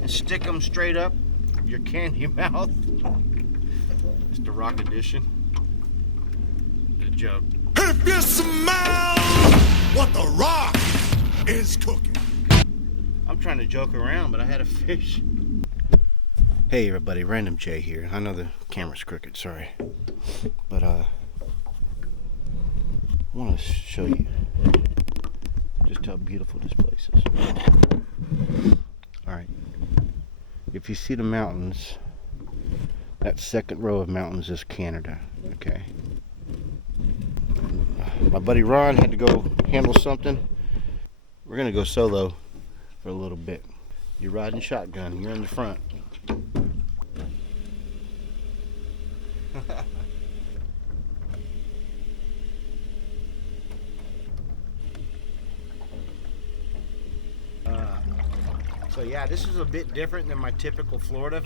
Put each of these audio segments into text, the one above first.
and stick them straight up your candy mouth. It's the Rock edition. The joke. If you smell what the Rock is cooking. I'm trying to joke around, but I had a fish. Hey everybody, RandomJ here. I know the camera's crooked, sorry. But I want to show you just how beautiful this place is. Alright. If you see the mountains, that second row of mountains is Canada. Okay. My buddy Ron had to go handle something. We're gonna go solo for a little bit. You're riding shotgun, you're in the front. So yeah, this is a bit different than my typical Florida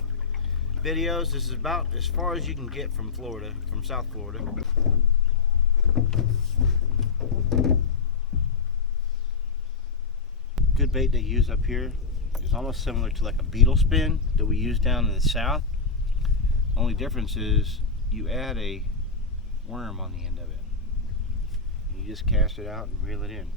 videos. This is about as far as you can get from Florida, from South Florida. Good bait they use up here is almost similar to like a beetle spin that we use down in the south. Only difference is you add a worm on the end of it. And you just cast it out and reel it in.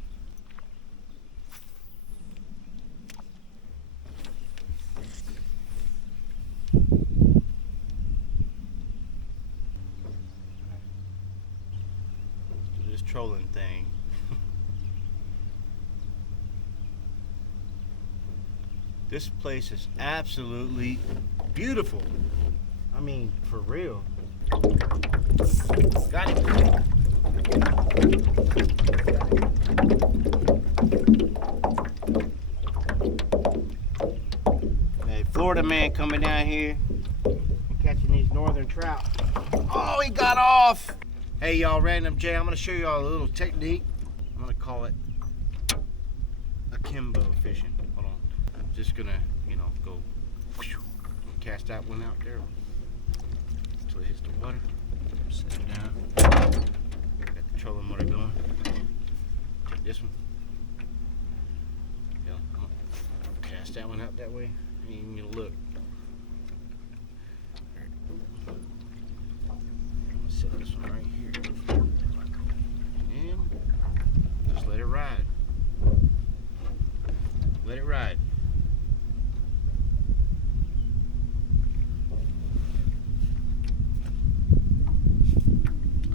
This trolling thing. This place is absolutely beautiful. I mean, for real. Got it. Hey, Florida man coming down here and catching these northern trout. Oh, he got off. Hey, y'all, RandomJ, I'm gonna show y'all a little technique. I'm gonna call it Akimbo fishing. Hold on. I'm just gonna, go and cast that one out there until it hits the water. Set it down. Got the trolling motor going. Take this one. Yeah, I'm gonna cast that one out that way. I ain't even gonna look. I'm gonna set this one right here. And just let it ride. Let it ride.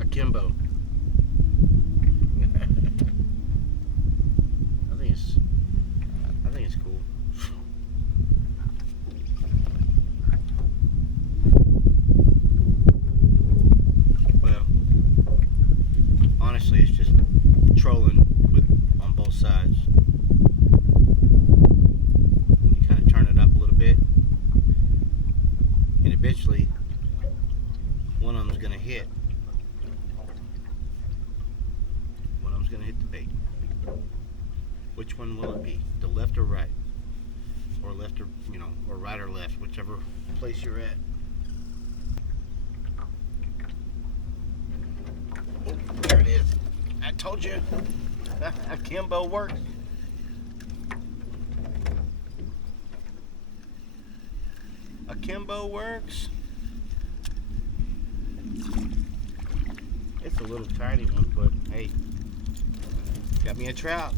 Akimbo. I think it's cool. Well, honestly, it's just trolling on both sides. You kind of turn it up a little bit, and eventually one of them's gonna hit. One of them's gonna hit the bait. Which one will it be? The left or right? Or left or, or right or left, whichever place you're at. Oh, there it is. I told you. Akimbo works. Akimbo works. It's a little tiny one, but hey, got me a trout.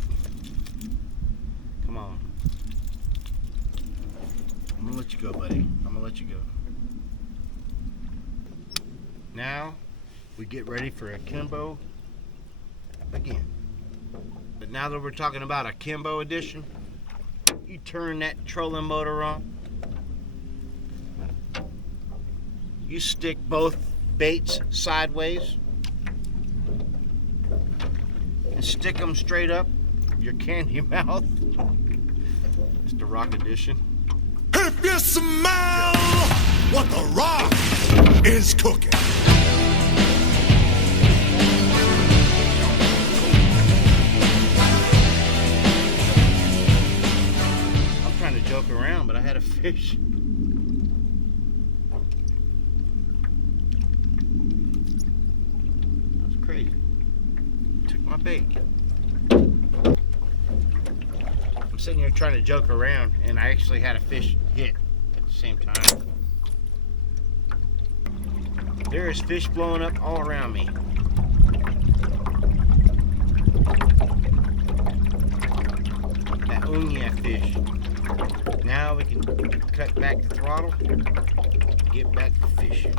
Come on. I'm gonna let you go, buddy. I'm gonna let you go. Now, we get ready for Akimbo again. But now that we're talking about Akimbo edition, you turn that trolling motor on. You stick both baits sideways and stick them straight up your candy mouth. It's the Rock edition. If you smell what the Rock is cooking. I'm trying to joke around, but I had a fish. That's crazy. Took my bait. I'm sitting here trying to joke around, and I actually had a fish hit at the same time. There is fish blowing up all around me. That unya fish. Now we can cut back the throttle, get back to fishing.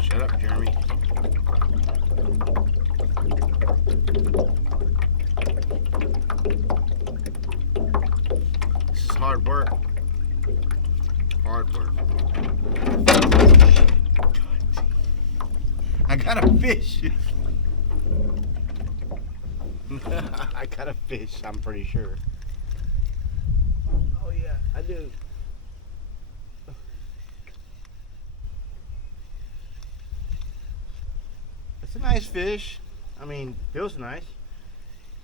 Shut up, Jeremy. This is hard work. Hard work. I got a fish. I got a fish, I'm pretty sure. Oh yeah, I do. It's a nice fish. I mean, feels nice.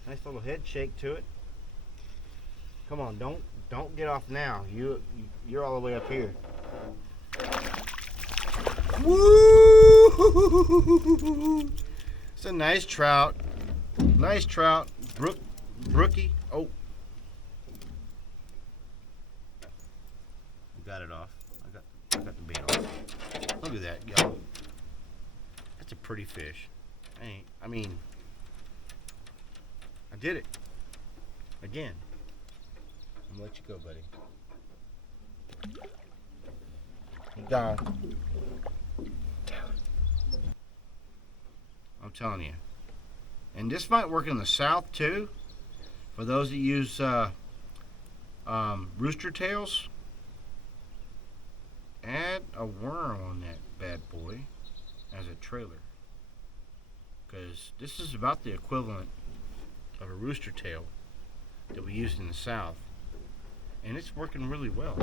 Nice little head shake to it. Come on, don't get off now. You're all the way up here. Woo! It's a nice trout. Nice trout. Brookie. Oh. Got it off. I got the bait off. Look at that, y'all. That's a pretty fish. I mean, I did it. Again. I'm gonna let you go, buddy. Down. I'm telling you. And this might work in the south too. For those that use rooster tails, add a worm on that bad boy as a trailer. Because this is about the equivalent of a rooster tail that we used in the south. And it's working really well.